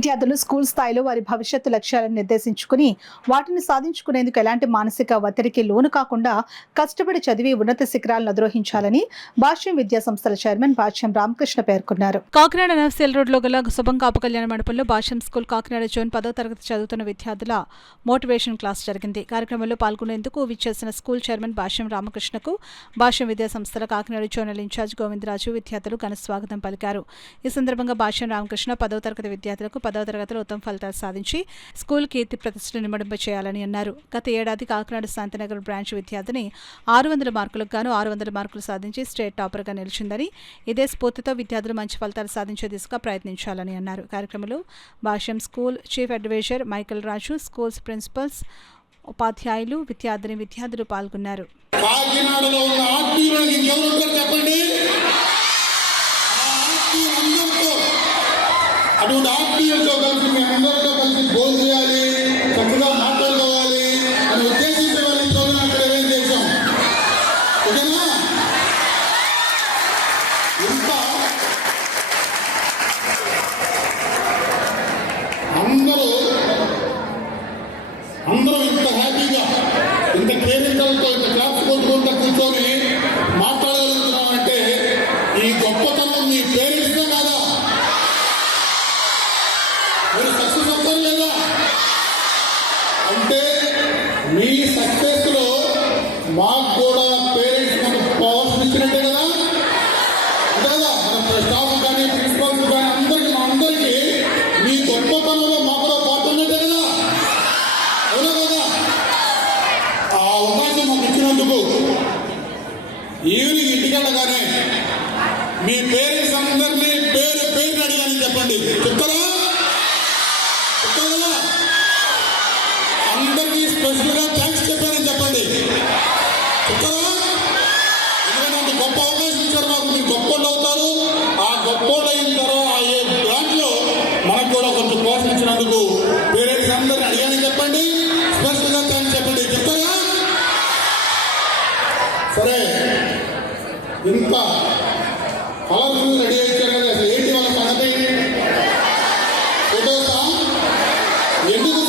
విద్యార్థులు స్కూల్ స్థాయిలో వారి భవిష్యత్తు లక్ష్యాలను నిర్దేశించుకుని వాటిని సాధించుకునేందుకు ఎలాంటి మానసిక ఒత్తిడికి లోను కాకుండా కష్టపడి చదివి ఉన్నత శిఖరాలను అధిరోహించాలని భాష్యం విద్యా సంస్థల చైర్మన్ భాష్యం రామకృష్ణ పేర్కొన్నారు. కాకినాడ ఎన్ఎఫ్సిఎల్ రోడ్లో గల శుభం కాపు కళ్యాణ మండపంలో భాష్యం స్కూల్ కాకినాడ జోన్ 10వ తరగతి చదువుతున్న విద్యార్థుల మోటివేషన్ క్లాస్ జరిగింది. కార్యక్రమంలో పాల్గొనేందుకు విచ్చేసిన స్కూల్ చైర్మన్ భాష్యం రామకృష్ణకు భాష్యం విద్యా సంస్థల కాకినాడ జోనల్ ఇన్ఛార్జ్ గోవిందరాజు విద్యార్థులు ఘన స్వాగతం పలికారు. ఈ సందర్భంగా భాష్యం రామకృష్ణ 10వ తరగతి విద్యార్థులకు 10వ తరగతిలో ఉత్తమ ఫలితాలు సాధించి స్కూల్ కీర్తి ప్రతిష్టలు నిమడింప చేయాలని అన్నారు. గత ఏడాది కాకినాడ శాంతినగర్ బ్రాంచ్ విద్యార్థిని 600 మార్కులకు గాను 600 మార్కులు సాధించి స్టేట్ టాపర్గా నిలిచిందని, ఇదే స్ఫూర్తితో విద్యార్థులు మంచి ఫలితాలు సాధించే దిశగా ప్రయత్నించాలని అన్నారు. కార్యక్రమంలో భాష్యం స్కూల్ చీఫ్ అడ్వైజర్ మైకల్ రాజు, స్కూల్స్ ప్రిన్సిపల్స్, ఉపాధ్యాయులు, విద్యార్థులు పాల్గొన్నారు. అటువంటి ఆత్మీయులతో కలిసి మీ అందరితో కలిసి గోల్ చేయాలి, చక్కగా మాట్లాడుకోవాలి అని ఉద్దేశించే వాళ్ళతో అక్కడ ఏం చేశాం. ఓకేనా? ఇంకా అందరూ ఇంత హ్యాపీగా, ఇంత కేరింతలతో, ఇంత క్లాప్స్ కొట్టుకుంటూ కూర్చొని మాట్లాడగలుగుతున్నామంటే ఈ గొప్పతనం మీ పేరెంట్స్నే కాదా? మీరు సక్సెస్ అవుతారు లేదా అంటే మీ సక్సెస్ లో మాకు కూడా పేరెంట్స్ మనకు పవర్స్ ఇచ్చినట్టే కదా. అంతే కదా, మన స్టాఫ్ కానీ ప్రిన్సిపల్స్ కానీ అందరికీ మీ గొప్పతనంలో మాకు పాటు ఉన్నట్టే కదా. అవునా కదా? ఆ అవకాశం మాకు ఇచ్చినందుకు ఈవినింగ్ ఇంటికెళ్ళగానే మీ పేరెంట్స్ అందరినీ పేరు అడిగాని చెప్పండి. చెప్తారా? అందరికీ స్పెషల్గా థ్యాంక్స్ చెప్పారని చెప్పండి. చెప్తారా? ఎందుకంటే అంత గొప్ప అవకాశం ఇచ్చారు మాకు. మీరు గొప్పోళ్ళు అవుతారు. ఆ గొప్పోళ్ళు అయిన తర్వాత ఏ బ్రాంచ్లో మనకు కూడా కొంచెం కోర్సు ఇచ్చినందుకు పేరెంట్స్ అందరినీ అడిగాని చెప్పండి. స్పెషల్గా థ్యాంక్స్ చెప్పండి. చెప్తారా? సరే, ఇంత కలర్ఫుల్